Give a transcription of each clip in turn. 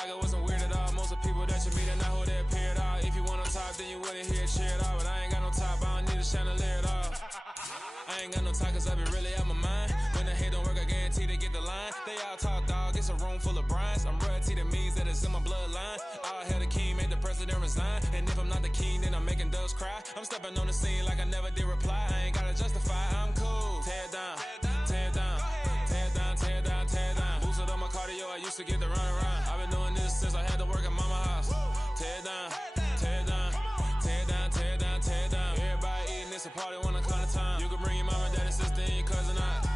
like it wasn't weird at all. Most of the people that you meet are not who they appear at all. If you want on top, then you wouldn't hear it cheer at all. But I ain't got no top, I don't need a chandelier at all. I ain't got no time, cause I be really out my mind. When the hate don't work, I guarantee they get the line. They all talk, dog, it's a room full of brines. I'm royalty, that means that it's in my bloodline. All hell the king, made the president resign. And if I'm not the king, then I'm making doves cry. I'm stepping on the scene like I never did reply. I ain't gotta justify, I'm cool. Tear down, tear down, tear down, tear down, tear down. Boosted on my cardio, I used to get the run around. I've been doing this since I had to work at mama house. Tear down, tear down, tear down, tear down, tear down. Everybody eating, it's a party when I come to time. You can bring your mama, daddy, sister, and your cousin out.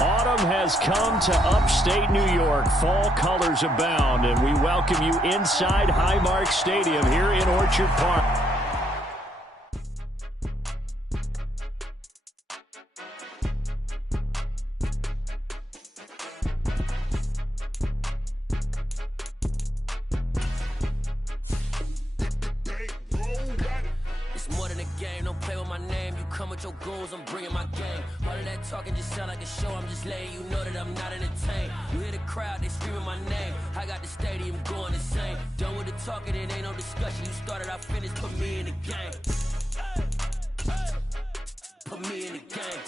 Autumn has come to upstate New York. Fall colors abound, and we welcome you inside Highmark Stadium here in Orchard Park. It's more than a game, don't play with my name. You come with your goons, I'm bringing my game. All of that talking just sound like a show, I'm just letting you know that I'm not entertained. You hear the crowd, they screaming my name. I got the stadium going insane. Done with the talking, it ain't no discussion. You started, I finished, put me in the game. Put me in the game.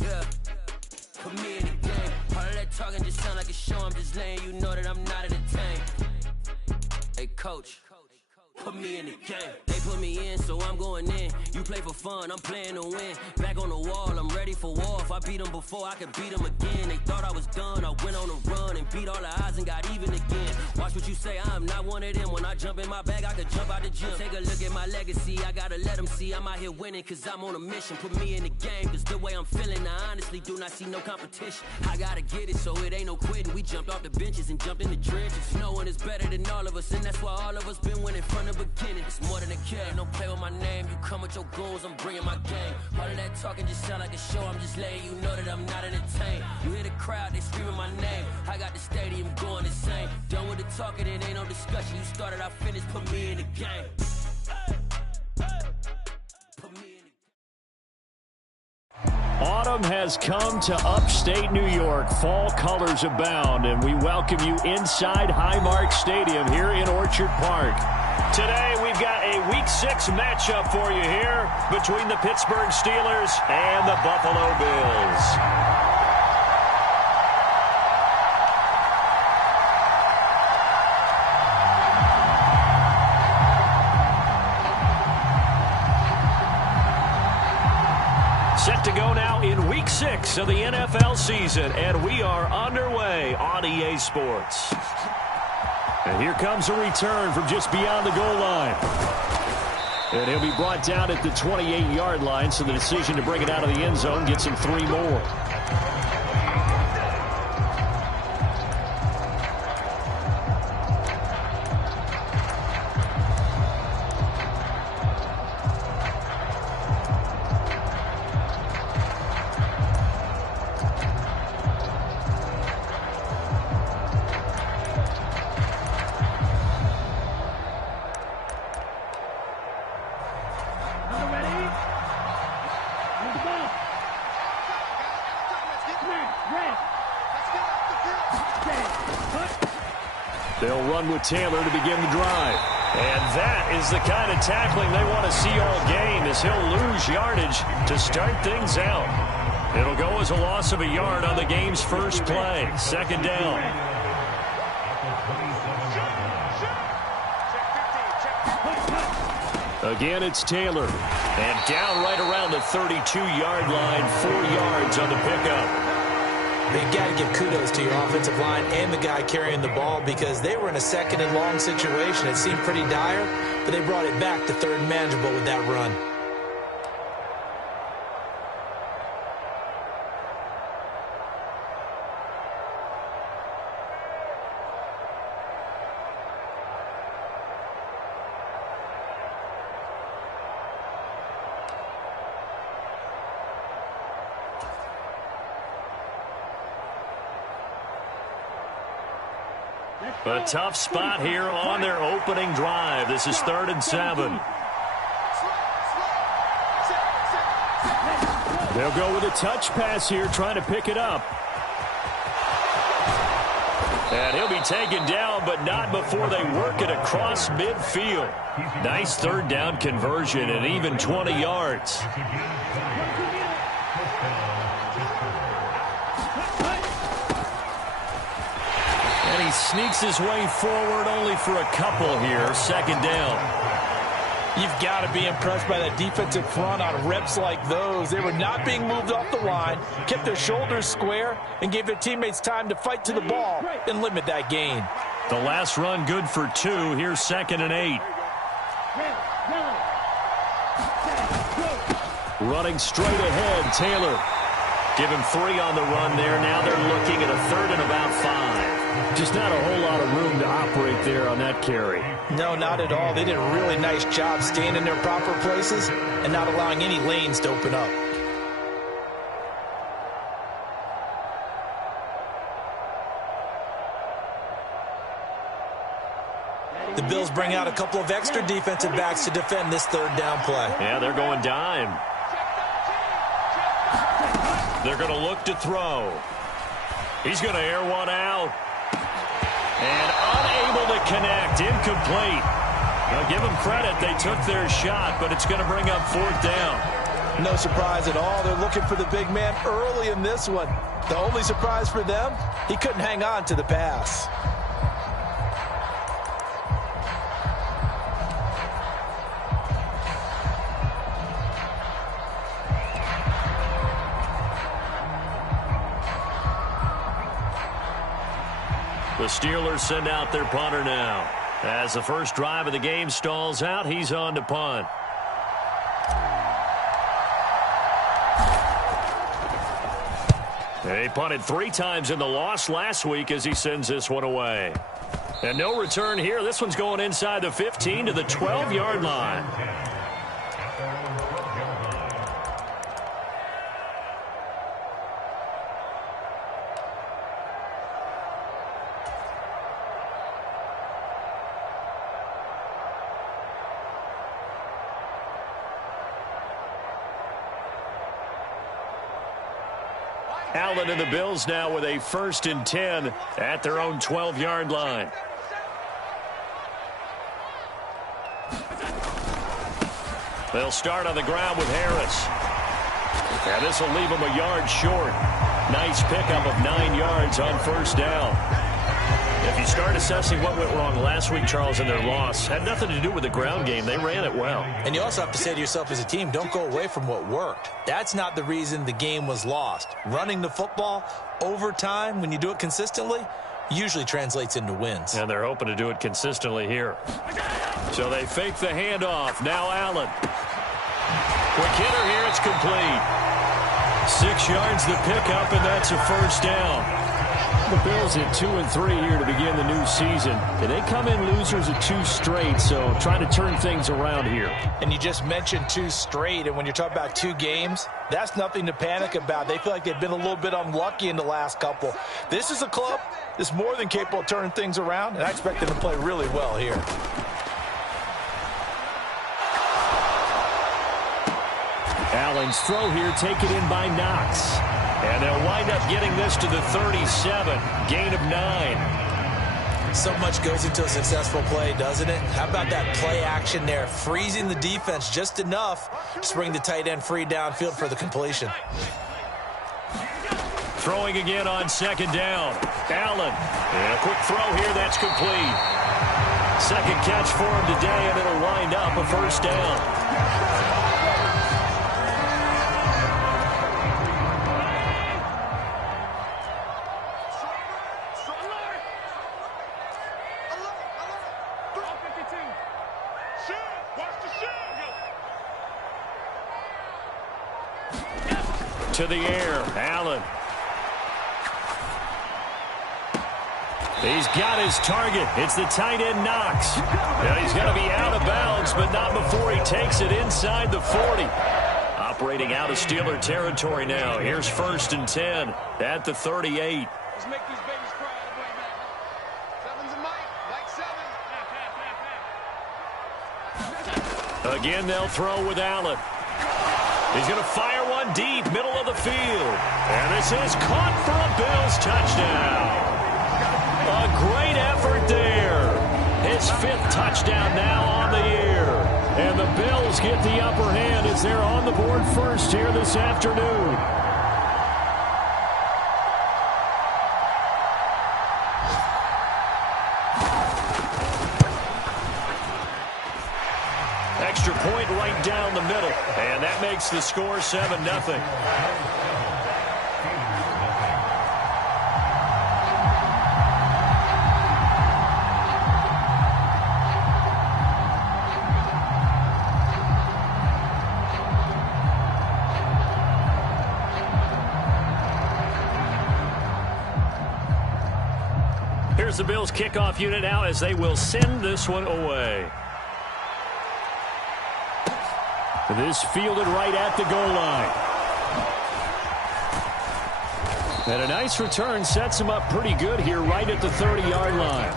Yeah, put me in the game. All of that talking just sound like a show, I'm just letting you know that I'm not entertained. Hey coach, put me in the game. They put me in, so I'm going in. You play for fun, I'm playing to win. Back on the wall, I'm ready for war. If I beat them before, I could beat them again. They thought I was done, I went on a run and beat all the odds and got even again. Watch what you say, I'm not one of them. When I jump in my bag, I could jump out the gym. Take a look at my legacy, I gotta let them see I'm out here winning, cause I'm on a mission. Put me in the game, cause the way I'm feeling, I honestly do not see no competition. I gotta get it, so it ain't no quitting. We jumped off the benches and jumped in the trenches. No one is better than all of us, and that's why all of us been winning from the beginning. It's more than a game, don't play with my name. You come with your goons, I'm bringing my game. All of that talking just sound like a show, I'm just letting you know that I'm not entertained. You hear the crowd, they screaming my name. I got the stadium going insane. Done with the talking, it ain't no discussion. You started, I finished, put me in the game. Put me in the game. Autumn has come to upstate New York. Fall colors abound, and we welcome you inside Highmark Stadium here in Orchard Park. Today, we've got a Week 6 matchup for you here between the Pittsburgh Steelers and the Buffalo Bills. Set to go now in Week 6 of the NFL season, and we are underway on EA Sports. And here comes a return from just beyond the goal line. And he'll be brought down at the 28-yard line, so the decision to bring it out of the end zone gets him 3 more. They'll run with Taylor to begin the drive. And that is the kind of tackling they want to see all game, as he'll lose yardage to start things out. It'll go as a loss of a yard on the game's first play. Second down. Again, it's Taylor. And down right around the 32-yard line, 4 yards on the pickup. You've got to give kudos to your offensive line and the guy carrying the ball because they were in a second and long situation. It seemed pretty dire, but they brought it back to third and manageable with that run. A tough spot here on their opening drive. This is 3rd and 7. They'll go with a touch pass here, trying to pick it up. And he'll be taken down, but not before they work it across midfield. Nice 3rd down conversion and even 20 yards. And he sneaks his way forward only for a couple here. 2nd down. You've got to be impressed by that defensive front on reps like those. They were not being moved off the line, kept their shoulders square, and gave their teammates time to fight to the ball and limit that gain. The last run good for 2. Here's 2nd and 8. Running straight ahead, Taylor. Give him 3 on the run there. Now they're looking at a 3rd and about 5. Just not a whole lot of room to operate there on that carry. No, not at all. They did a really nice job staying in their proper places and not allowing any lanes to open up. The Bills bring out a couple of extra defensive backs to defend this 3rd down play. Yeah, they're going dime. They're going to look to throw. He's going to air one out. And unable to connect. Incomplete. Now give them credit. They took their shot, but it's going to bring up 4th down. No surprise at all. They're looking for the big man early in this one. The only surprise for them, he couldn't hang on to the pass. The Steelers send out their punter now. As the first drive of the game stalls out, he's on to punt. He punted 3 times in the loss last week as he sends this one away. And no return here. This one's going inside the 15 to the 12-yard line. Allen and the Bills now with a 1st and 10 at their own 12-yard line. They'll start on the ground with Harris. And this will leave him a yard short. Nice pickup of 9 yards on 1st down. If you start assessing what went wrong last week, Charles, in their loss, had nothing to do with the ground game. They ran it well. And you also have to say to yourself as a team, don't go away from what worked. That's not the reason the game was lost. Running the football over time, when you do it consistently, usually translates into wins. And they're hoping to do it consistently here. So they fake the handoff. Now Allen. Quick hitter here. It's complete. 6 yards the pickup, and that's a 1st down. The Bills at 2-3 here to begin the new season. And they come in losers of 2 straight, so trying to turn things around here. And you just mentioned 2 straight, and when you're talking about 2 games, that's nothing to panic about. They feel like they've been a little bit unlucky in the last couple. This is a club that's more than capable of turning things around, and I expect them to play really well here. Allen's throw here taken in by Knox. And they'll wind up getting this to the 37. Gain of 9. So much goes into a successful play, doesn't it? How about that play action there? Freezing the defense just enough to bring the tight end free downfield for the completion. Throwing again on 2nd down. Allen. And a quick throw here. That's complete. Second catch for him today, and it'll wind up a first down. To the air, Allen. He's got his target. It's the tight end, Knox. And he's going to be out of bounds, but not before he takes it inside the 40. Operating out of Steeler territory now. Here's 1st and 10 at the 38. Let's make these babies cry on the way back. Seven's a Mike. Mike 7. Again, they'll throw with Allen. He's going to fire one deep, middle of the field. And this is caught for a Bills touchdown. A great effort there. His 5th touchdown now on the year. And the Bills get the upper hand as they're on the board first here this afternoon. Extra point right down the middle. And that makes the score 7-0. Here's the Bills kickoff unit now as they will send this one away. This fielded right at the goal line. And a nice return sets him up pretty good here right at the 30-yard line.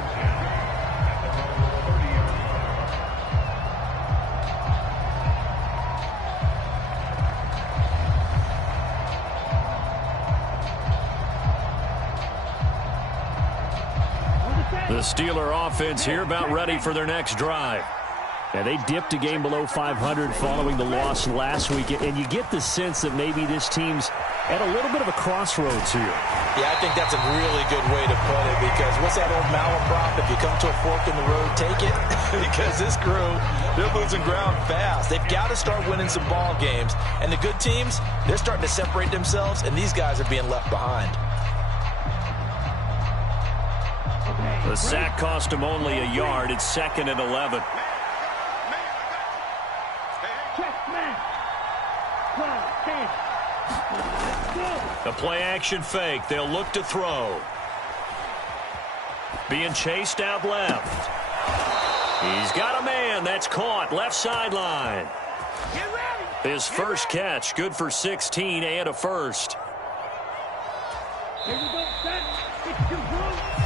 The Steeler offense here about ready for their next drive. Yeah, they dipped a game below 500 following the loss last week, and you get the sense that maybe this team's at a little bit of a crossroads here. Yeah, I think that's a really good way to put it, because what's that old malaprop? If you come to a fork in the road, take it. Because this crew, they're losing ground fast. They've got to start winning some ball games. And the good teams, they're starting to separate themselves, and these guys are being left behind. The sack cost him only a yard. It's 2nd and 11. The play-action fake. They'll look to throw. Being chased out left. He's got a man. That's caught. Left sideline. His first catch. Good for 16 and a first.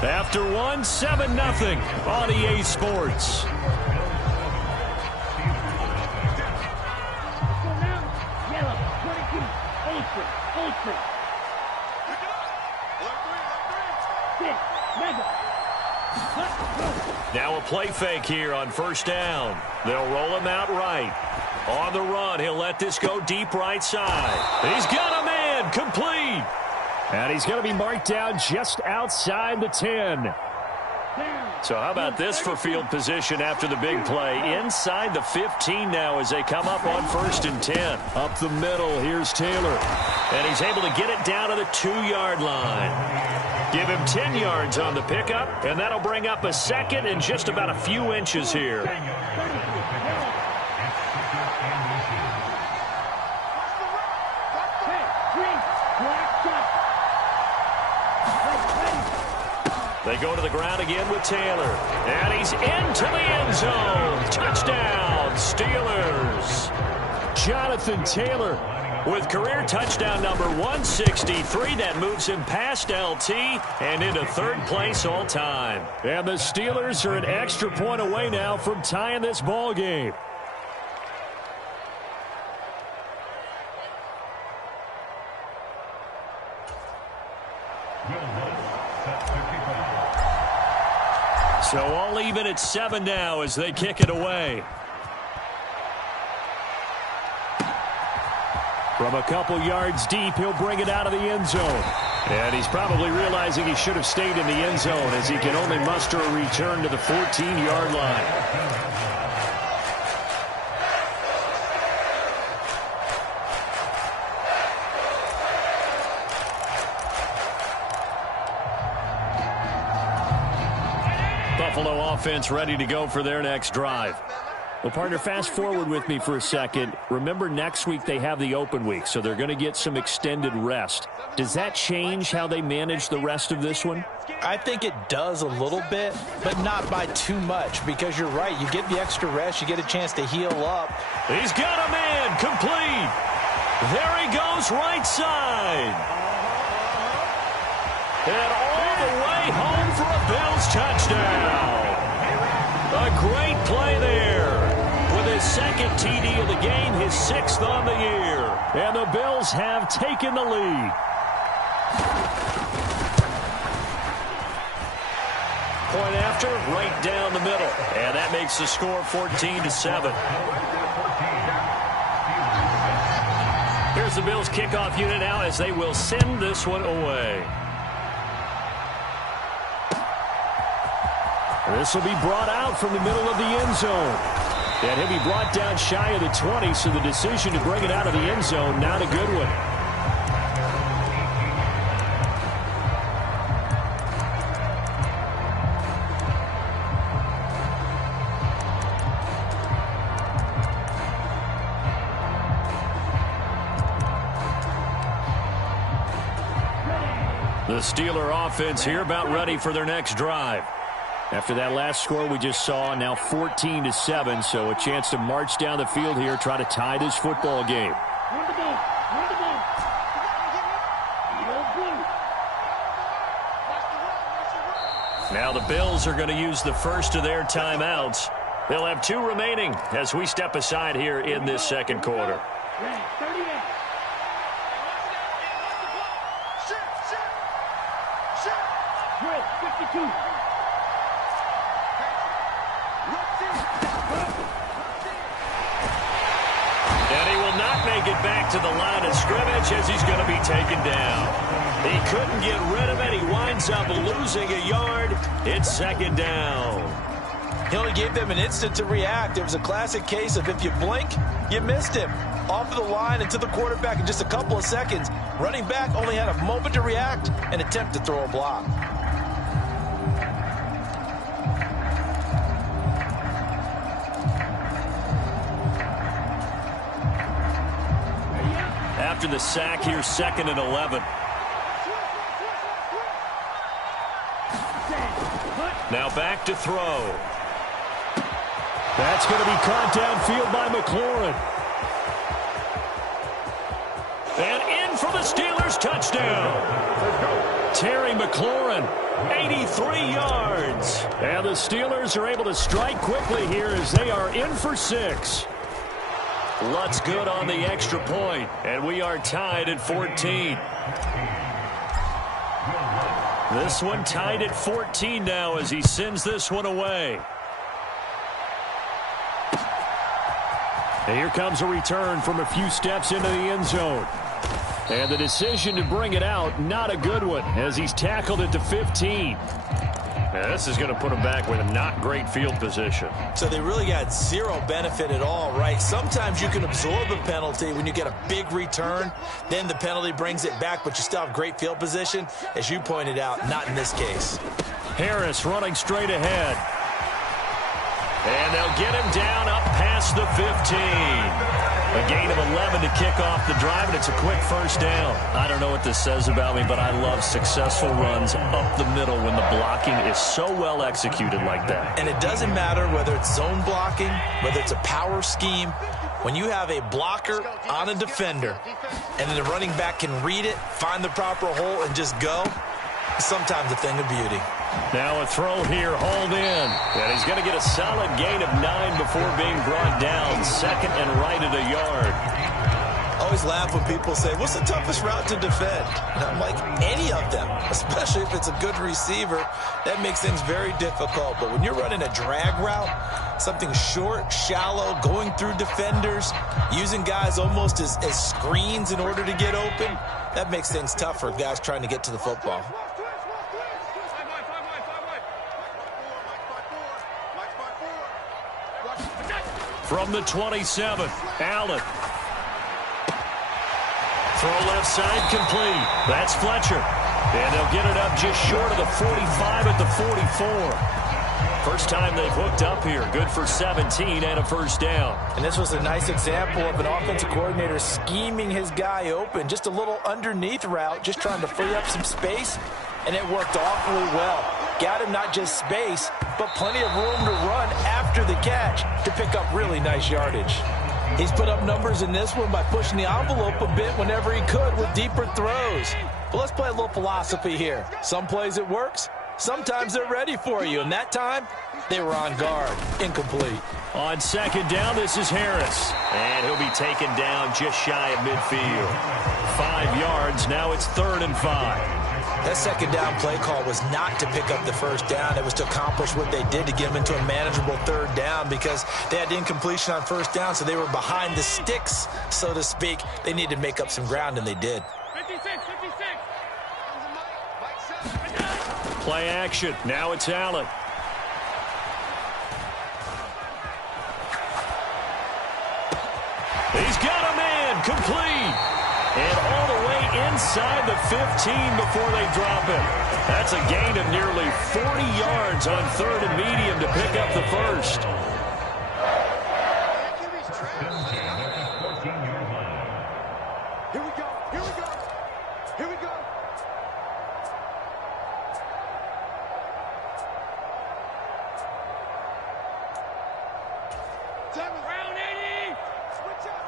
After one, 7-0 on EA Sports. Now a play fake here on 1st down. They'll roll him out right. On the run, he'll let this go deep right side. He's got a man, complete. And he's going to be marked down just outside the 10. So how about this for field position after the big play? Inside the 15 now as they come up on 1st and 10. Up the middle, here's Taylor. And he's able to get it down to the 2-yard line. Give him 10 yards on the pickup, and that'll bring up a 2nd and just about a few inches here. They go to the ground again with Taylor. And he's into the end zone. Touchdown, Steelers. Jonathan Taylor with career touchdown number 163. That moves him past LT and into 3rd place all time. And the Steelers are an extra point away now from tying this ball game. So all even at 7 now as they kick it away. From a couple yards deep, he'll bring it out of the end zone. And he's probably realizing he should have stayed in the end zone as he can only muster a return to the 14-yard line. Buffalo offense ready to go for their next drive. Well, partner, fast forward with me for a second. Remember, next week they have the open week, so they're going to get some extended rest. Does that change how they manage the rest of this one? I think it does a little bit, but not by too much, because you're right. You get the extra rest. You get a chance to heal up. He's got a man complete. There he goes, right side. And all the way home for a Bills touchdown. A great play there. With his second TD of the game, his 6th on the year. And the Bills have taken the lead. Point after, right down the middle. And that makes the score 14-7. Here's the Bills kickoff unit now as they will send this one away. This will be brought out from the middle of the end zone. And he'll be brought down shy of the 20, so the decision to bring it out of the end zone, not a good one. The Steeler offense here about ready for their next drive. After that last score we just saw, now 14-7, so a chance to march down the field here, try to tie this football game. Now the Bills are going to use the first of their timeouts. They'll have 2 remaining as we step aside here in this second quarter. Get back to the line of scrimmage as he's going to be taken down. He couldn't get rid of it. He winds up losing a yard. It's second down. He only gave them an instant to react. It was a classic case of if you blink, you missed him. Off of the line and to the quarterback in just a couple of seconds. Running back only had a moment to react and attempt to throw a block. After the sack here, 2nd and 11. Now back to throw. That's going to be caught downfield by McLaurin. And in for the Steelers touchdown. Terry McLaurin, 83 yards. And the Steelers are able to strike quickly here as they are in for 6. Lutz good on the extra point, and we are tied at 14. This one tied at 14 now as he sends this one away. And here comes a return from a few steps into the end zone. And the decision to bring it out, not a good one, as he's tackled at the 15. Now, this is going to put him back with a not great field position. So they really got zero benefit at all, right? Sometimes you can absorb a penalty when you get a big return. Then the penalty brings it back, but you still have great field position. As you pointed out, not in this case. Harris running straight ahead. And they'll get him down up past the 15. A gain of 11 to kick off the drive, and it's a quick first down. I don't know what this says about me, but I love successful runs up the middle when the blocking is so well executed like that. And it doesn't matter whether it's zone blocking, whether it's a power scheme. When you have a blocker on a defender, and then the running back can read it, find the proper hole, and just go, it's sometimes a thing of beauty. Now a throw here, hauled in. And he's going to get a solid gain of 9 before being brought down. 2nd and right at a yard. always laugh when people say, what's the toughest route to defend? And I'm like, any of them, especially if it's a good receiver. That makes things very difficult. But when you're running a drag route, something short, shallow, going through defenders, using guys almost as screens in order to get open, that makes things tough for guys trying to get to the football. From the 27, Allen. Throw left side complete. That's Fletcher. And they'll get it up just short of the 45 at the 44. First time they've hooked up here. Good for 17 and a first down. And this was a nice example of an offensive coordinator scheming his guy open. Just a little underneath route, just trying to free up some space. And it worked awfully well. Got him not just space, but plenty of room to run after the catch to pick up really nice yardage. He's put up numbers in this one by pushing the envelope a bit whenever he could with deeper throws. But let's play a little philosophy here. Some plays it works, sometimes they're ready for you, and that time they were on guard. Incomplete. On second down, this is Harris. And he'll be taken down just shy of midfield. 5 yards, now it's 3rd and 5. That second down play call was not to pick up the first down. It was to accomplish what they did to get them into a manageable 3rd down because they had incompletion on first down, so they were behind the sticks, so to speak. They needed to make up some ground, and they did. 56. Play action. Now it's Allen. He's got a man. Complete. And all the way inside the 15 before they drop him. That's a gain of nearly 40 yards on 3rd and medium to pick up the first. Here we go. Round 80. Switch out.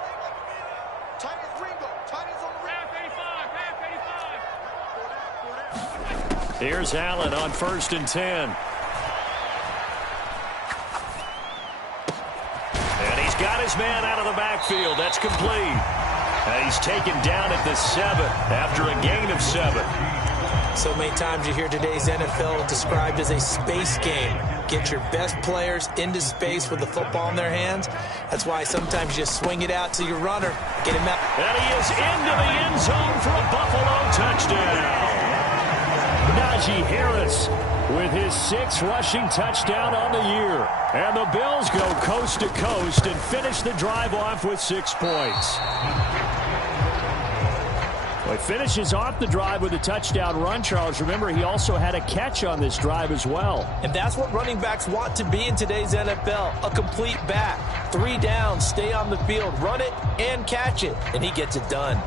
Tight as Ringo. Tight as on the round 85. Here's Allen on 1st and 10. And he's got his man out of the backfield. That's complete. And he's taken down at the 7 after a gain of 7. So many times you hear today's NFL described as a space game. Get your best players into space with the football in their hands. That's why sometimes you just swing it out to your runner. Get him out. And he is into the end zone for a Buffalo touchdown. Najee Harris with his 6th rushing touchdown on the year. And the Bills go coast to coast and finish the drive off with 6 points. Well, he finishes off the drive with a touchdown run, Charles. Remember, he also had a catch on this drive as well. And that's what running backs want to be in today's NFL, a complete back. 3 downs, stay on the field, run it, and catch it. And he gets it done.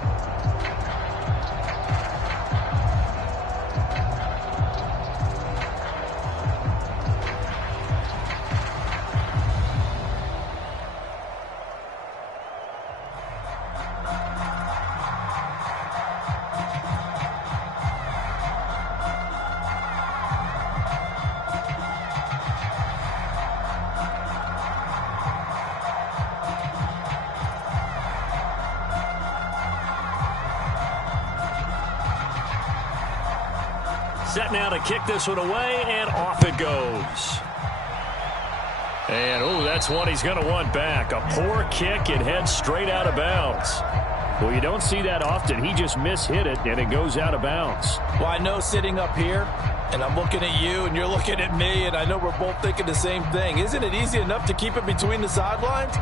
Set now to kick this one away, and off it goes. And, oh, that's one he's going to want back. A poor kick and heads straight out of bounds. Well, you don't see that often. He just mishit it, and it goes out of bounds. Well, I know sitting up here, and I'm looking at you, and you're looking at me, and I know we're both thinking the same thing. Isn't it easy enough to keep it between the sidelines?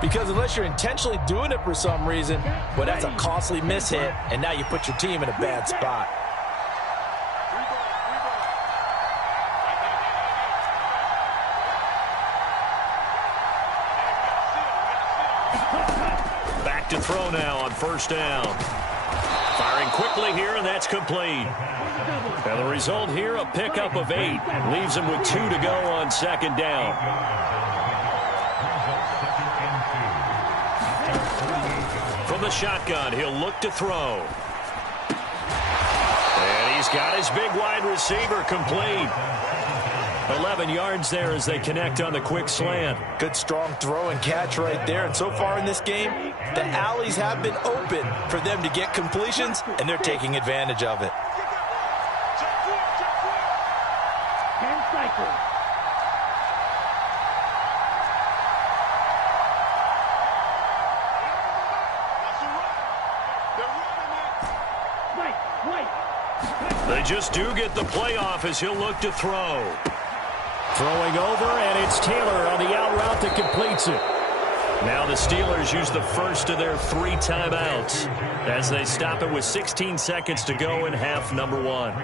Because unless you're intentionally doing it for some reason, well, that's a costly mishit, and now you put your team in a bad spot. Back to throw now on 1st down. Firing quickly here, and that's complete. And the result here, a pickup of 8. Leaves him with 2 to go on 2nd down. From the shotgun, he'll look to throw. And he's got his big wide receiver complete. 11 yards there as they connect on the quick slant. Good strong throw and catch right there. And so far in this game, the alleys have been open for them to get completions, and they're taking advantage of it. 10 cycles. They just do get the playoff as he'll look to throw. Throwing over, and it's Taylor on the out route that completes it. Now the Steelers use the first of their 3 timeouts as they stop it with 16 seconds to go in half number 1.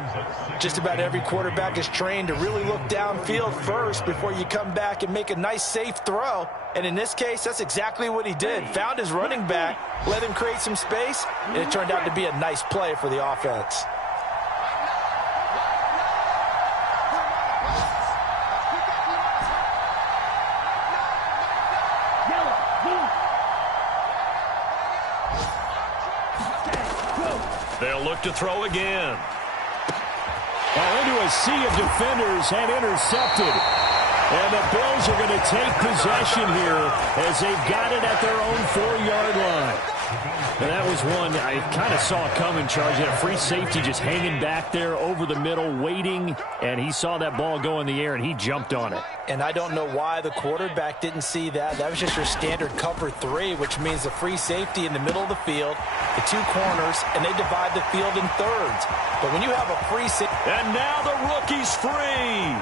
Just about every quarterback is trained to really look downfield first before you come back and make a nice, safe throw. And in this case, that's exactly what he did. Found his running back, let him create some space, and it turned out to be a nice play for the offense. They'll look to throw again. Into a sea of defenders and intercepted. And the Bills are going to take possession here as they've got it at their own 4-yard line. And that was one I kind of saw coming, Charles. He had a free safety just hanging back there over the middle, waiting, and he saw that ball go in the air, and he jumped on it. And I don't know why the quarterback didn't see that. That was just your standard cover 3, which means the free safety in the middle of the field, the 2 corners, and they divide the field in thirds. But when you have a free safety... And now the rookie's free.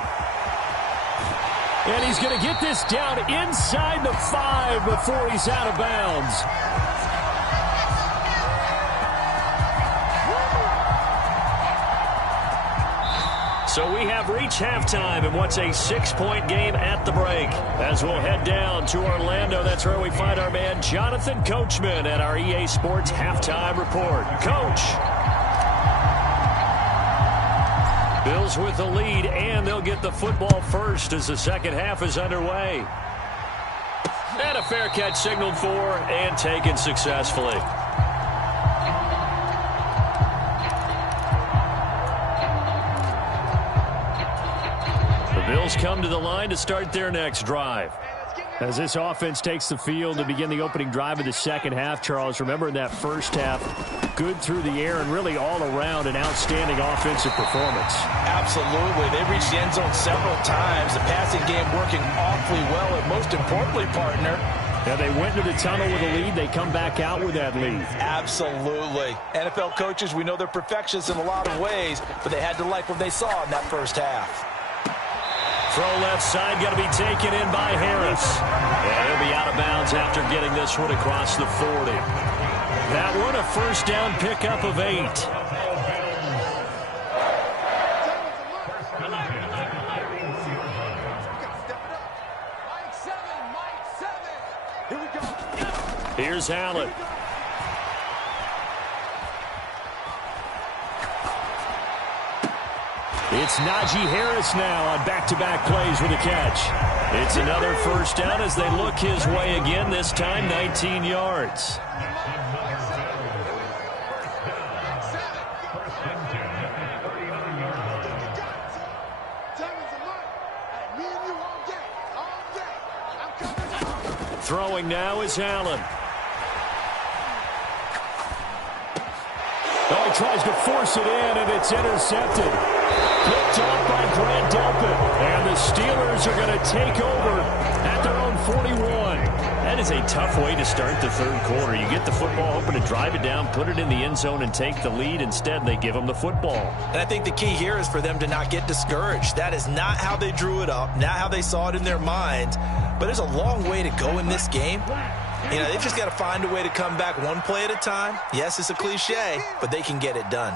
And he's going to get this down inside the 5 before he's out of bounds. So we have reached halftime in what's a 6-point game at the break. As we'll head down to Orlando, that's where we find our man Jonathan Coachman at our EA Sports Halftime Report. Coach. Bills with the lead, and they'll get the football first as the second half is underway. And a fair catch signaled for and taken successfully. Bills come to the line to start their next drive. As this offense takes the field to begin the opening drive of the second half, Charles, remember in that first half, good through the air and really all around an outstanding offensive performance. Absolutely. They reached the end zone several times. The passing game working awfully well, and most importantly, partner, yeah, they went into the tunnel with a lead. They come back out with that lead. Absolutely. NFL coaches, we know they're perfectionists in a lot of ways, but they had to like what they saw in that first half. Throw left side, got to be taken in by Harris. And he'll be out of bounds after getting this one across the 40. That one a first down pickup of 8. Here's Allen. It's Najee Harris now on back-to-back plays with a catch. It's another first down as they look his way again, this time 19 yards. Throwing now is Allen. Oh, he tries to force it in, and it's intercepted. Picked off by Grant Delpit. And the Steelers are going to take over at their own 41. That is a tough way to start the third quarter. You get the football, hoping to drive it down, put it in the end zone, and take the lead. Instead, they give them the football. And I think the key here is for them to not get discouraged. That is not how they drew it up, not how they saw it in their minds. But there's a long way to go in this game. You know, they've just got to find a way to come back one play at a time. Yes, it's a cliche, but they can get it done.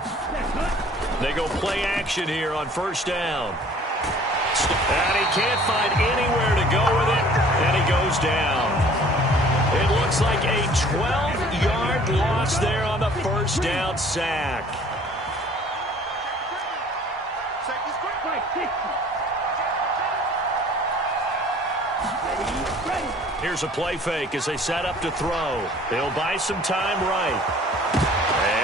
They go play action here on first down. And he can't find anywhere to go with it, and he goes down. It looks like a 12-yard loss there on the first down sack. Here's a play fake as they set up to throw. They'll buy some time right.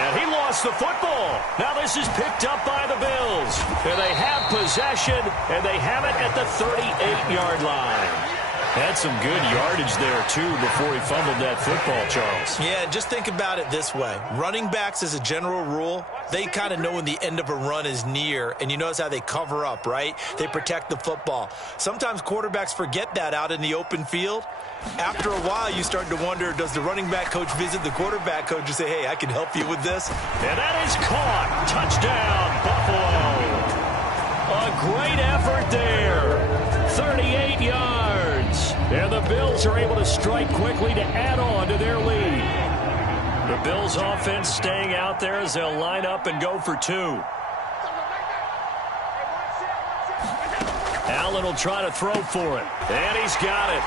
And he lost lost the football. Now this is picked up by the Bills. And they have possession, and they have it at the 38-yard line. Had some good yardage there, too, before he fumbled that football, Charles. Yeah, just think about it this way. Running backs, as a general rule, they kind of know when the end of a run is near, and you notice how they cover up, right? They protect the football. Sometimes quarterbacks forget that out in the open field. After a while, you start to wonder, does the running back coach visit the quarterback coach and say, hey, I can help you with this? And that is caught. Touchdown, Buffalo. A great effort there. 38 yards. And the Bills are able to strike quickly to add on to their lead. The Bills offense staying out there as they'll line up and go for two. Allen will try to throw for it. And he's got it.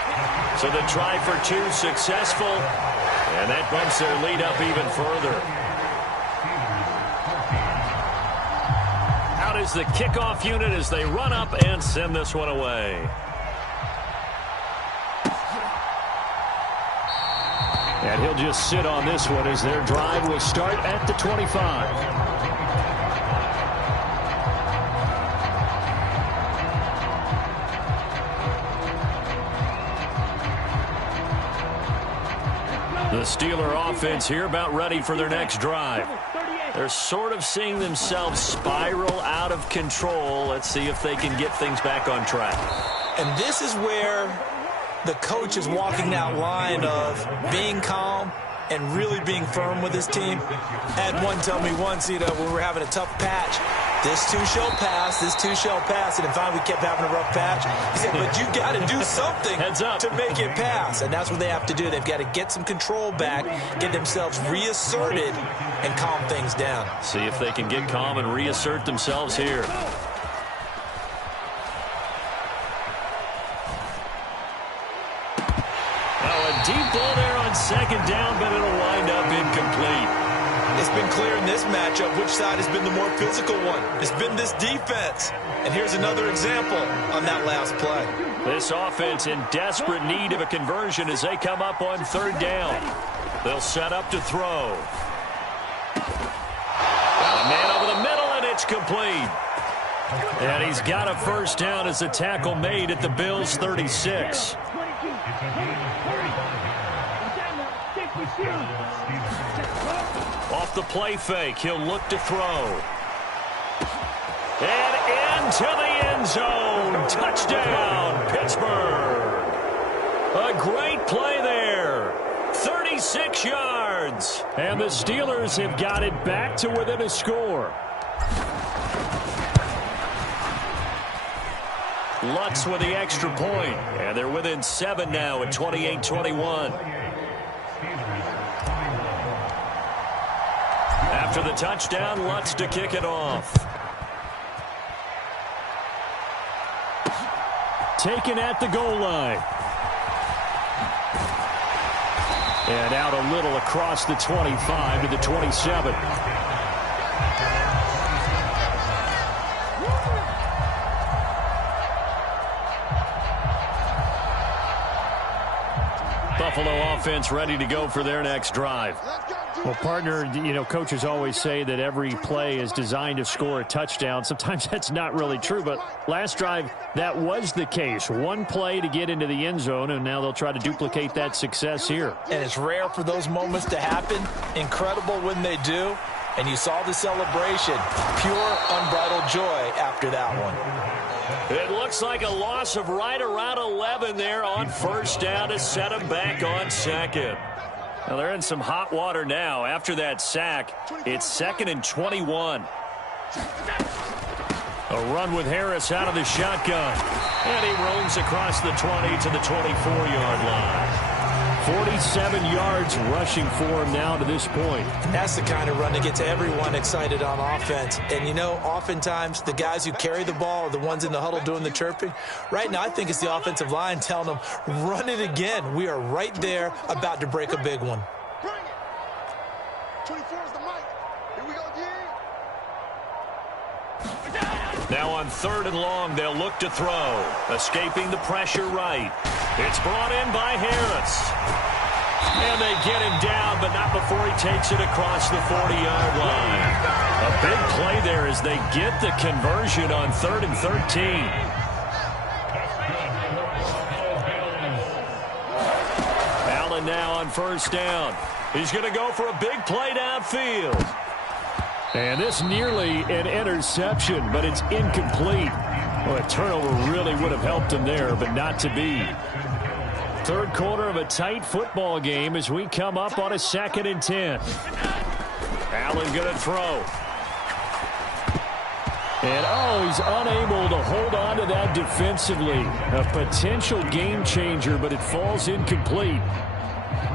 So the try for two successful. And that bumps their lead up even further. Out is the kickoff unit as they run up and send this one away. And he'll just sit on this one as their drive will start at the 25. The Steeler offense here about ready for their next drive. They're sort of seeing themselves spiral out of control. Let's see if they can get things back on track. And this is where the coach is walking that line of being calm and really being firm with his team. I had one tell me once, when we were having a tough patch, this too shall pass, this too shall pass. And finally we kept having a rough patch. He said, but you got to do something to make it pass. And that's what they have to do. They've got to get some control back, get themselves reasserted, and calm things down. See if they can get calm and reassert themselves here. Deep ball there on second down, but it'll wind up incomplete. It's been clear in this matchup which side has been the more physical one. It's been this defense. And here's another example on that last play. This offense in desperate need of a conversion as they come up on third down. They'll set up to throw. Got a man over the middle, and it's complete. And he's got a first down as the tackle made at the Bills' 36. Off the play fake, he'll look to throw. And into the end zone. Touchdown, Pittsburgh. A great play there. 36 yards. And the Steelers have got it back to within a score. Lutz with the extra point. And they're within 7 now at 28-21. After the touchdown, Lutz to kick it off. Taken at the goal line. And out a little across the 25 to the 27. Buffalo offense ready to go for their next drive. Well, partner, coaches always say that every play is designed to score a touchdown. Sometimes that's not really true, but last drive, that was the case. One play to get into the end zone, and now they'll try to duplicate that success here. And it's rare for those moments to happen. Incredible when they do. And you saw the celebration. Pure, unbridled joy after that one. It looks like a loss of right around 11 there on first down to set them back on second. Now they're in some hot water now. After that sack, it's 2nd and 21. A run with Harris out of the shotgun. And he roams across the 20 to the 24-yard line. 47 yards rushing for him now to this point. That's the kind of run that gets everyone excited on offense. And, oftentimes the guys who carry the ball are the ones in the huddle doing the chirping. Right now, I think it's the offensive line telling them, run it again. We are right there about to break a big one. Bring it. 24 is the mic. Here we go, D. Now on 3rd and long, they'll look to throw. Escaping the pressure right. It's brought in by Harris. And they get him down, but not before he takes it across the 40-yard line. A big play there as they get the conversion on 3rd and 13. Allen now on 1st down. He's going to go for a big play downfield. And this nearly an interception, but it's incomplete. Well, a turnover really would have helped him there, but not to be. 3rd quarter of a tight football game as we come up on a 2nd and 10. Allen going to throw. And, he's unable to hold on to that defensively. A potential game changer, but it falls incomplete.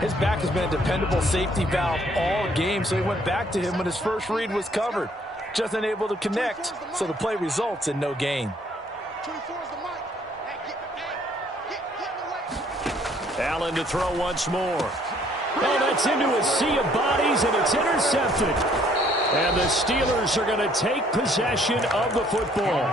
His back has been a dependable safety valve all game, so he went back to him when his first read was covered. Just unable to connect, so the play results in no gain. 24 is the mic. Allen to throw once more. Oh, that's into a sea of bodies, and it's intercepted. And the Steelers are going to take possession of the football.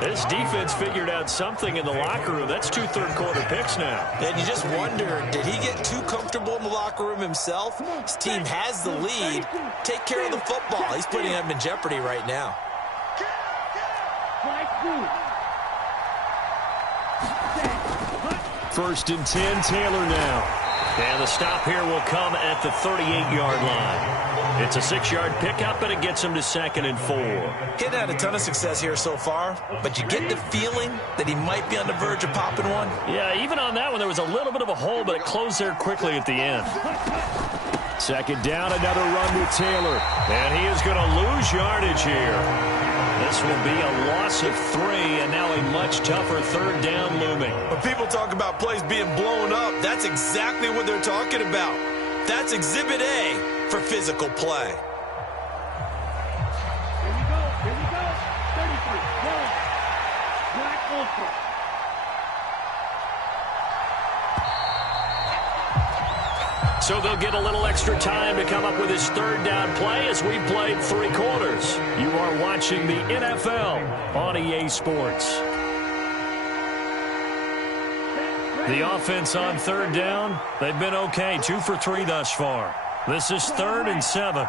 This defense figured out something in the locker room. That's 2 third-quarter picks now. And you just wonder, did he get too comfortable in the locker room himself? His team has the lead. Take care of the football. He's putting them in jeopardy right now. 1st and 10, Taylor now. And the stop here will come at the 38-yard line. It's a 6-yard pickup, and it gets him to 2nd and 4. He hasn't had a ton of success here so far, but you get the feeling that he might be on the verge of popping one. Yeah, even on that one, there was a little bit of a hole, but it closed there quickly at the end. 2nd down, another run with Taylor. And he is going to lose yardage here. This will be a loss of 3, and now a much tougher 3rd down looming. When people talk about plays being blown up, that's exactly what they're talking about. That's Exhibit A for physical play. Here we go. 33. Black Ultra. So they'll get a little extra time to come up with his 3rd down play as we've played 3 quarters. You are watching the NFL on EA Sports. The offense on 3rd down, they've been okay. 2 for 3 thus far. This is 3rd and 7.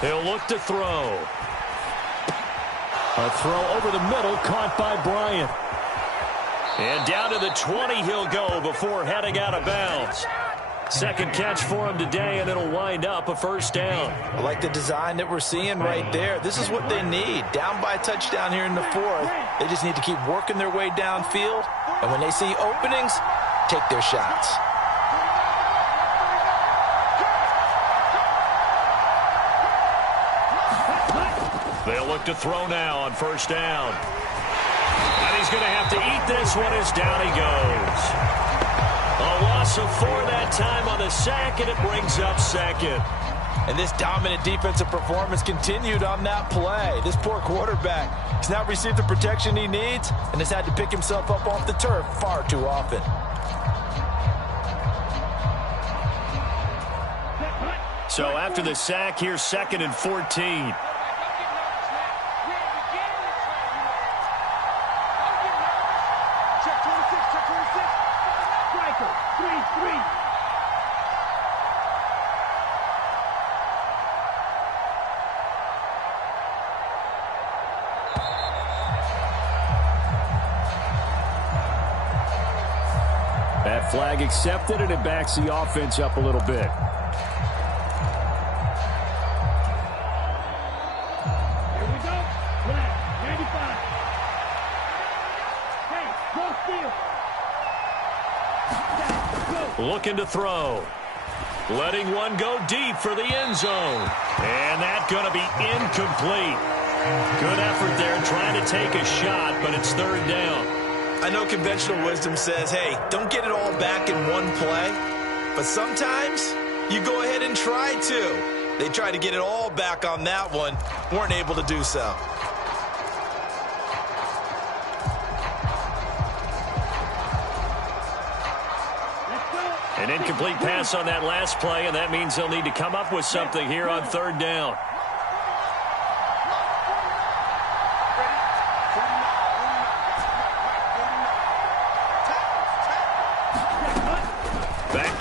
He'll look to throw. A throw over the middle, caught by Bryant. And down to the 20 he'll go before heading out of bounds. 2nd catch for him today, and it'll wind up a 1st down. I like the design that we're seeing right there. This is what they need. Down by a touchdown here in the 4th. They just need to keep working their way downfield. And when they see openings, take their shots. They'll look to throw now on 1st down. And he's going to have to eat this one as down he goes. A loss of 4 that time on the sack, and it brings up 2nd. And this dominant defensive performance continued on that play. This poor quarterback has not received the protection he needs and has had to pick himself up off the turf far too often. So after the sack, here's 2nd and 14. That flag accepted, and it backs the offense up a little bit. Here we go. Black, 95. Hey, go steal. Looking to throw. Letting one go deep for the end zone. And that's going to be incomplete. Good effort there trying to take a shot, but it's 3rd down. I know conventional wisdom says, hey, don't get it all back in one play. But sometimes you go ahead and try to. They tried to get it all back on that one. Weren't able to do so. An incomplete pass on that last play, and that means they'll need to come up with something here on 3rd down.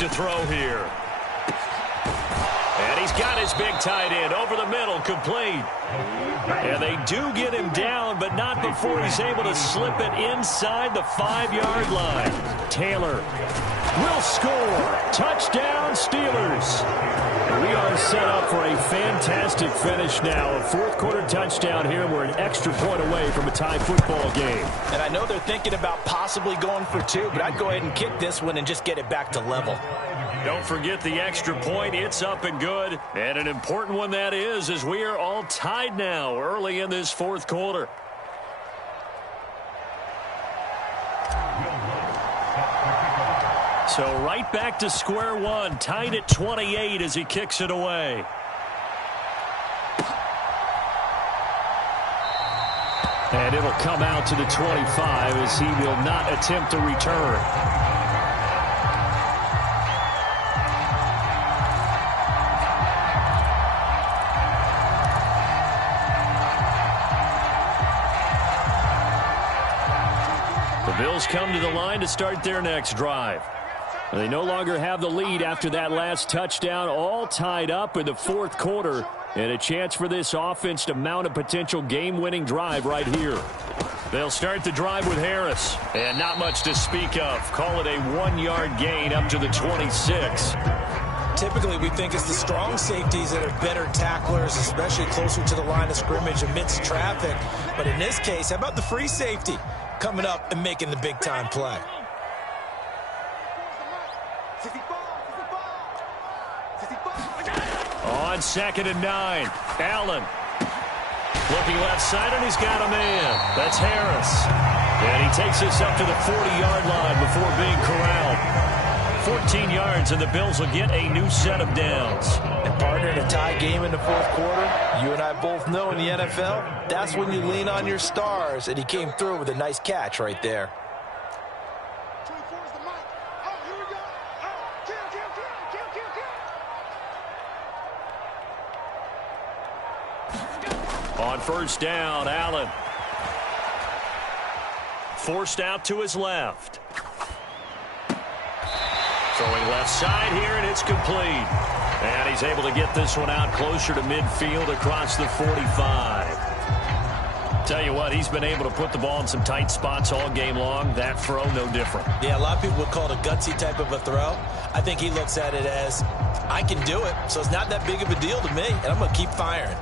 to throw here. And he's got his big tight end over the middle, complete. And they do get him down, but not before he's able to slip it inside the 5-yard line. Taylor will score. Touchdown, Steelers. And we are set up for a fantastic finish now. A fourth-quarter touchdown here. We're an extra point away from a tie football game. And I know they're thinking about possibly going for 2, but I'd go ahead and kick this one and just get it back to level. Don't forget the extra point. It's up and good. And an important one that is, as we are all tied now early in this fourth quarter. So right back to square one, tied at 28 as he kicks it away. And it'll come out to the 25 as he will not attempt to return. The Bills come to the line to start their next drive. They no longer have the lead after that last touchdown, all tied up in the fourth quarter, and a chance for this offense to mount a potential game-winning drive right here. They'll start the drive with Harris, and not much to speak of. Call it a 1-yard gain up to the 26. Typically, we think it's the strong safeties that are better tacklers, especially closer to the line of scrimmage amidst traffic. But in this case, how about the free safety coming up and making the big-time play? On 2nd and 9, Allen looking left side, and he's got a man. That's Harris. And he takes this up to the 40-yard line before being corralled. 14 yards, and the Bills will get a new set of downs. And partner, in a tie game in the fourth quarter, you and I both know in the NFL, that's when you lean on your stars, and he came through with a nice catch right there. On first down, Allen forced out to his left. Throwing left side here, and it's complete. And he's able to get this one out closer to midfield across the 45. Tell you what, he's been able to put the ball in some tight spots all game long. That throw, no different. Yeah, a lot of people would call it a gutsy type of a throw. I think he looks at it as, I can do it, so it's not that big of a deal to me, and I'm going to keep firing.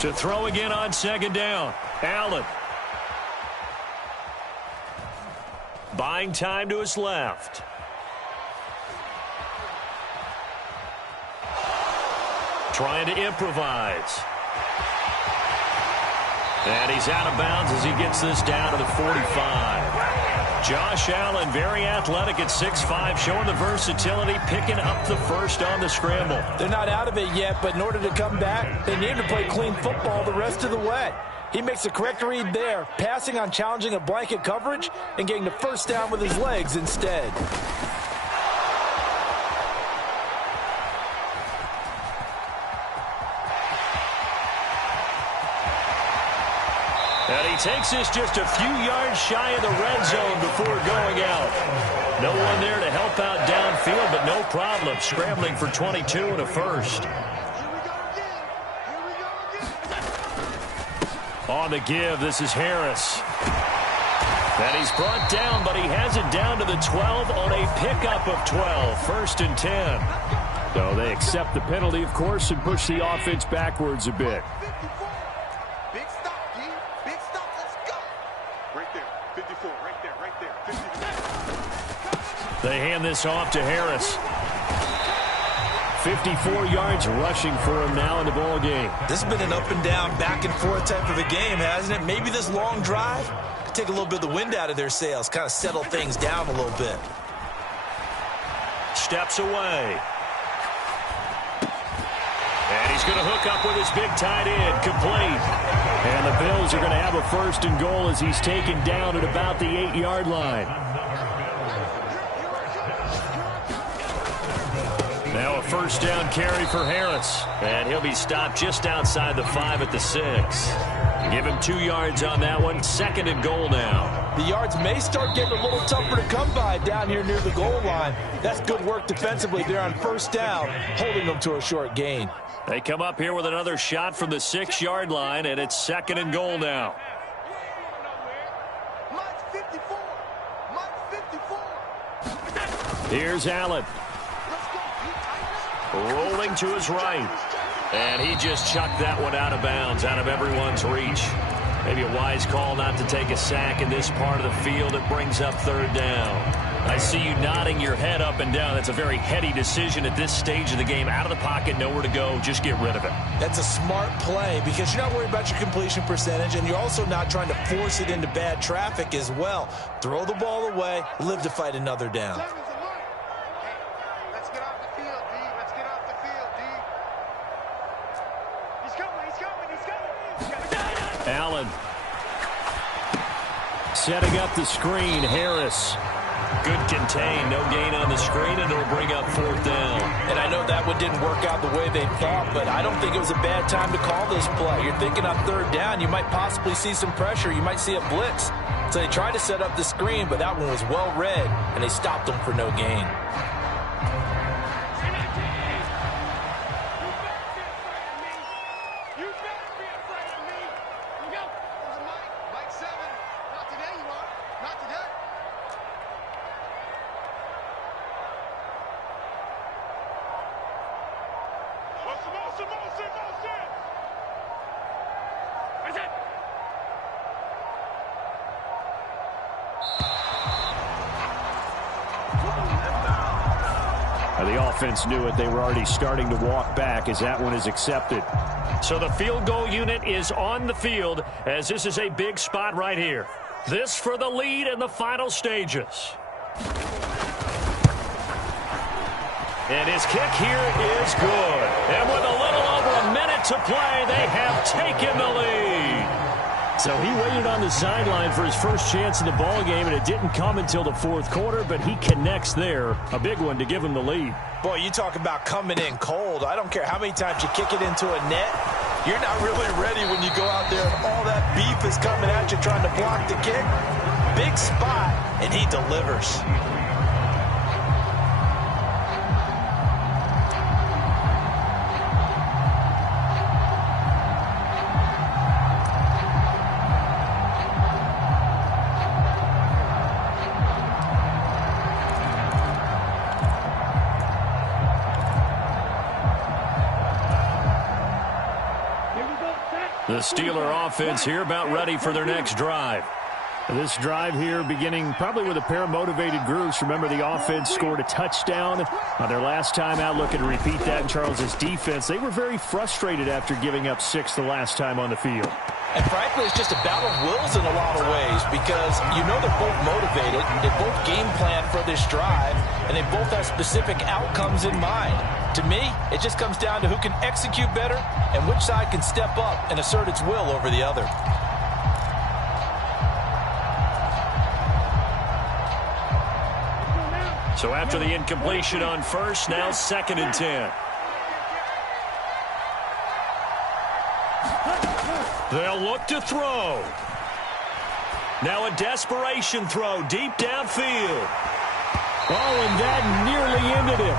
To throw again on 2nd down. Allen. Buying time to his left. Trying to improvise. And he's out of bounds as he gets this down to the 45. Josh Allen, very athletic at 6'5", showing the versatility, picking up the first on the scramble. They're not out of it yet, but in order to come back, they need to play clean football the rest of the way. He makes the correct read there, passing on challenging a blanket coverage and getting the first down with his legs instead. And he takes this just a few yards shy of the red zone before going out. No one there to help out downfield, but no problem. Scrambling for 22 and a first. On the give, this is Harris. And he's brought down, but he has it down to the 12 on a pickup of 12. 1st and 10. So they accept the penalty, of course, and push the offense backwards a bit. They hand this off to Harris. 54 yards rushing for him now in the ball game. This has been an up and down, back and forth type of a game, hasn't it? Maybe this long drive could take a little bit of the wind out of their sails, kind of settle things down a little bit. Steps away. And he's going to hook up with his big tight end, complete. And the Bills are going to have a 1st and goal as he's taken down at about the 8-yard line. Now a first down carry for Harris. And he'll be stopped just outside the 5 at the 6. Give him 2 yards on that one. 2nd and goal now. The yards may start getting a little tougher to come by down here near the goal line. That's good work defensively there on first down, holding them to a short gain. They come up here with another shot from the 6-yard line, and it's 2nd and goal now. Here's Allen. Rolling to his right. And he just chucked that one out of bounds, out of everyone's reach. Maybe a wise call not to take a sack in this part of the field. It brings up 3rd down. I see you nodding your head up and down. That's a very heady decision at this stage of the game. Out of the pocket, nowhere to go. Just get rid of it. That's a smart play because you're not worried about your completion percentage, and you're also not trying to force it into bad traffic as well. Throw the ball away, live to fight another down. Let's get off the field, D. Let's get off the field, D. He's coming, he's coming, he's coming. Allen. Setting up the screen, Harris. Good contain, no gain on the screen, and it'll bring up 4th down. And I know that one didn't work out the way they thought, but I don't think it was a bad time to call this play. You're thinking on 3rd down, you might possibly see some pressure. You might see a blitz. So they tried to set up the screen, but that one was well read, and they stopped them for no gain. The offense knew it. They were already starting to walk back as that one is accepted. So the field goal unit is on the field as this is a big spot right here. This for the lead in the final stages. And his kick here is good. And with a little over a minute to play, they have taken the lead. So he waited on the sideline for his first chance in the ball game, and it didn't come until the 4th quarter, but he connects there. A big one to give him the lead. Boy, you talk about coming in cold. I don't care how many times you kick it into a net. You're not really ready when you go out there and all that beef is coming at you trying to block the kick. Big spot, and he delivers. The Steeler offense here about ready for their next drive. This drive here beginning probably with a pair of motivated groups. Remember, the offense scored a touchdown on their last time out. Looking to repeat that in Charles's defense. They were very frustrated after giving up 6 the last time on the field. And frankly, it's just a battle of wills in a lot of ways because you know they're both motivated. They both game plan for this drive, and they both have specific outcomes in mind. To me, it just comes down to who can execute better and which side can step up and assert its will over the other. So after the incompletion on first, now 2nd and 10. They'll look to throw. Now a desperation throw deep downfield. Oh, and that nearly ended it.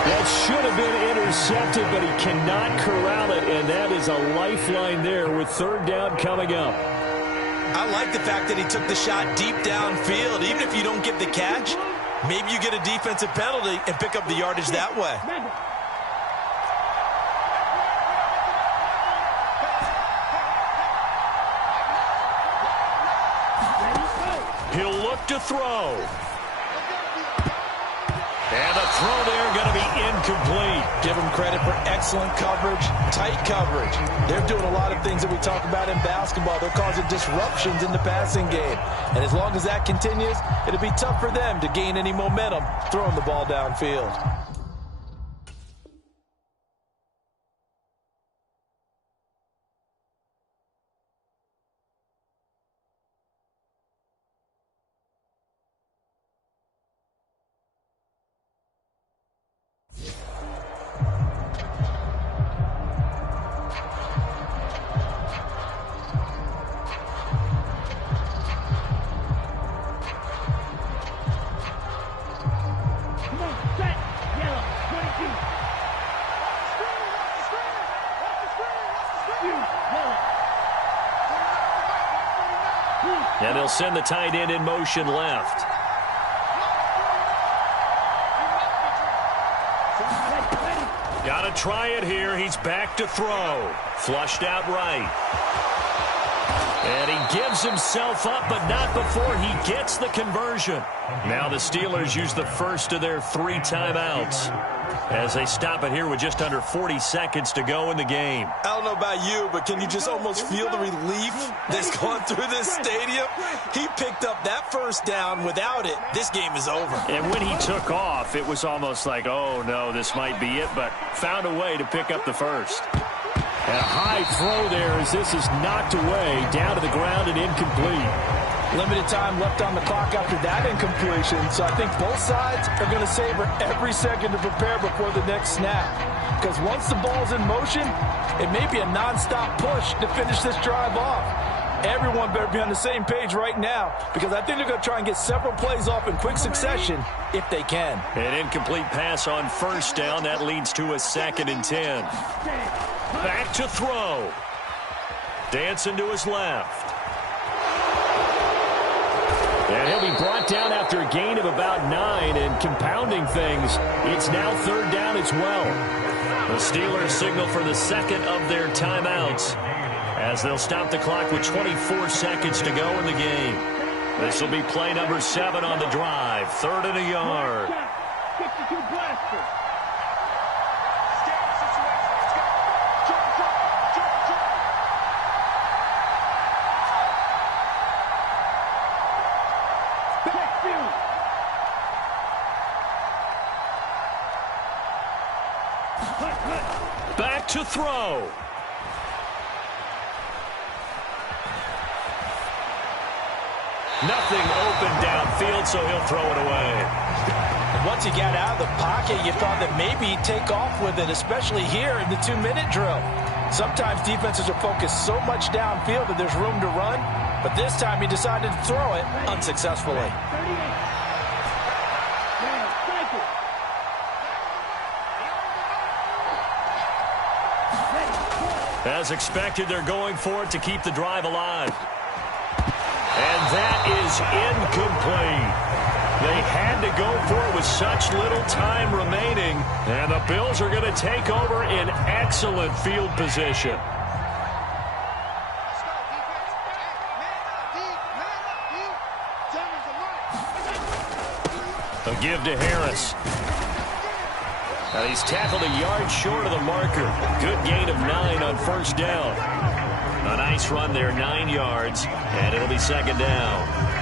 That should have been intercepted, but he cannot corral it, and that is a lifeline there with 3rd down coming up. I like the fact that he took the shot deep downfield. Even if you don't get the catch, maybe you get a defensive penalty and pick up the yardage that way. He'll look to throw. And the throw there going to be incomplete. Give them credit for excellent coverage, tight coverage. They're doing a lot of things that we talk about in basketball. They're causing disruptions in the passing game. And as long as that continues, it'll be tough for them to gain any momentum throwing the ball downfield. And they'll send the tight end in motion left. Got to try it here. He's back to throw. Flushed out right. And he gives himself up, but not before he gets the conversion. Now the Steelers use the first of their 3 timeouts as they stop it here with just under 40 seconds to go in the game. I don't know about you, but can you just almost feel the relief that's going through this stadium? He picked up that first down. Without it, this game is over. And when he took off, it was almost like, oh, no, this might be it, but found a way to pick up the first. And a high throw there as this is knocked away, down to the ground and incomplete. Limited time left on the clock after that incompletion, so I think both sides are going to savor every second to prepare before the next snap. Because once the ball's in motion, it may be a nonstop push to finish this drive off. Everyone better be on the same page right now, because I think they're going to try and get several plays off in quick succession if they can. An incomplete pass on first down. That leads to a 2nd and 10. Back to throw. Dancing to his left. And he'll be brought down after a gain of about 9, and compounding things, it's now 3rd down as well. The Steelers signal for the second of their timeouts as they'll stop the clock with 24 seconds to go in the game. This will be play number 7 on the drive. 3rd and a yard. Back to throw. Nothing open downfield, so he'll throw it away. And once he got out of the pocket, you thought that maybe he'd take off with it, especially here in the 2-minute drill. Sometimes defenses are focused so much downfield that there's room to run, but this time he decided to throw it unsuccessfully. As expected, they're going for it to keep the drive alive. And that is incomplete. They had to go for it with such little time remaining. And the Bills are going to take over in excellent field position. A give to Harris. Now he's tackled a yard short of the marker. Good gain of 9 on first down. A nice run there, 9 yards, and it'll be 2nd down.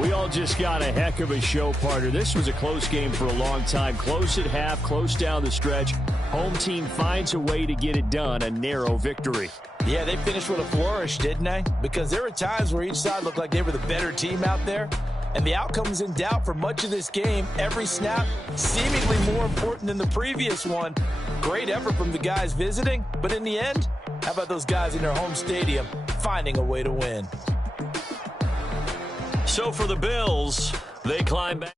We all just got a heck of a show, partner. This was a close game for a long time. Close at half, close down the stretch. Home team finds a way to get it done, a narrow victory. Yeah, they finished with a flourish, didn't they? Because there were times where each side looked like they were the better team out there. And the outcome was in doubt for much of this game. Every snap seemingly more important than the previous one. Great effort from the guys visiting. But in the end, how about those guys in their home stadium finding a way to win? So for the Bills, they climb back.